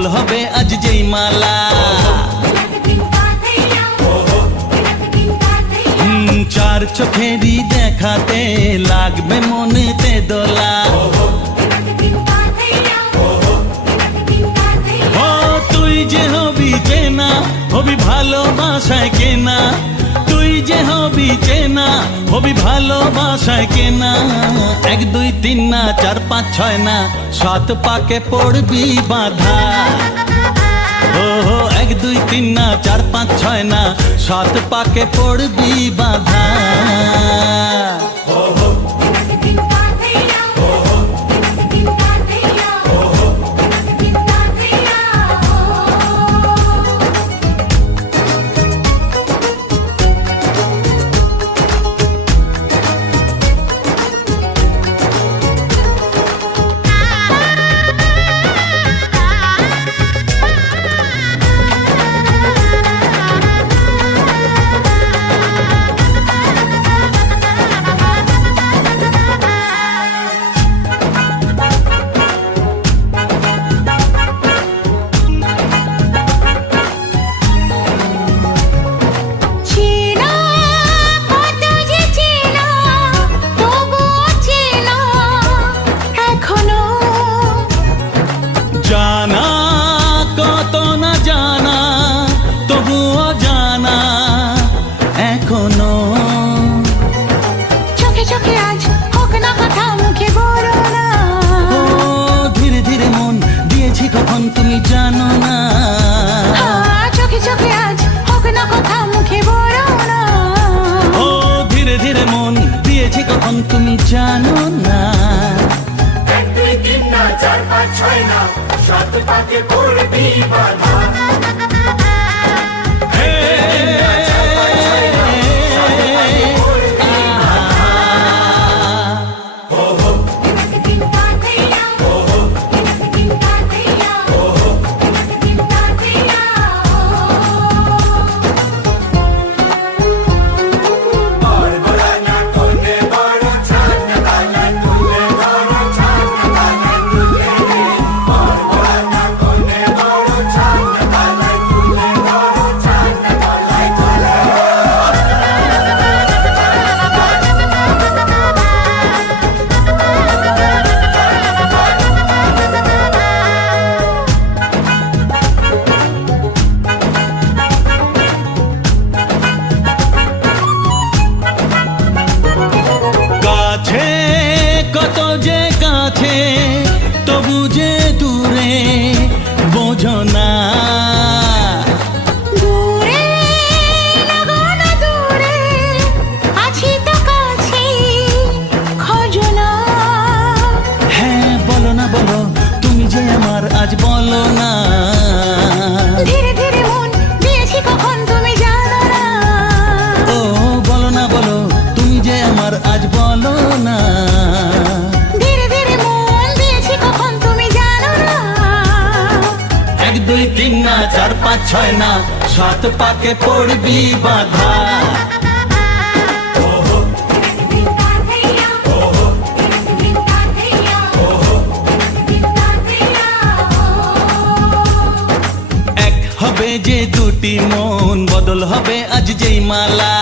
বদল হবে আজ যেই মালা। চার চোখেরই দেখাতে লাগবে মনেতে দোলা। ও তুই যে হবি চেনা, হবি ভালোবাসায় কেনা। তুই যে হবি চেনা, হবি ভালোবাসায় কেনা। 1 2 3 না 4 5 6 না 7 পাকে পড়বি বাধা। ও 1 2 3 না 4 5 6 না 7 পাকে পড়বি বাধা। জানা কত না জানা তবুও জানা এখনো। চোখে চোখে আজ হোক না কথা মুখে বলো না। ও ধীরে ধীরে মন দিয়েছি কখন তুমি জানো না। চোখে চোখে আজ হোক না কথা মুখে বলো না। ও ধীরে ধীরে মন দিয়েছি কখন তুমি জানো না। 1 2 3 না 4 5 6 না 7 পাকে পড়বি বাধা। কত যে কাছে তবু যে দূরে বোঝো না। দূরে লাগো না দূরে আছি তো কাছে খোঁজো না। হ্যাঁ বলো না বলো তুমি যে আমার আজ বলো না। ধীরে ধীরে মন দিয়েছি কখন তুমি জানো না। ও বলো না বলো তুমি যে আমার আজ বলো না। ধীরে ধীরে মন দিয়েছি কখন তুমি জানো না। 1 2 3 না 4 5 6 না 7 পাকে পড়বি বাধা। এক হবে যে দুটি মন বদল হবে আজ যেই মালা।